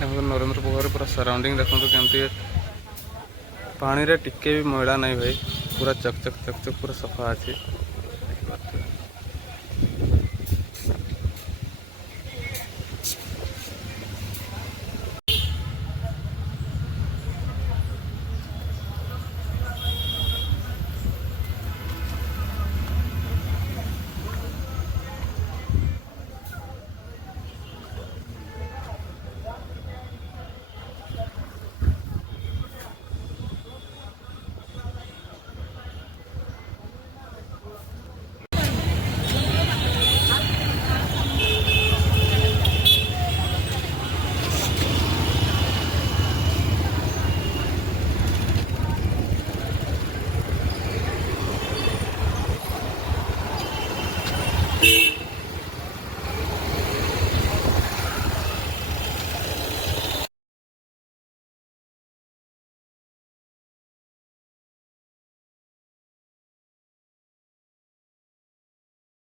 देखो नरेंद्र पोखर पूरा सराउंडिंग देखो केमती पानी रे टिके भी मैला नहीं भाई पूरा चक चक चक चक पूरा सफा अच्छे।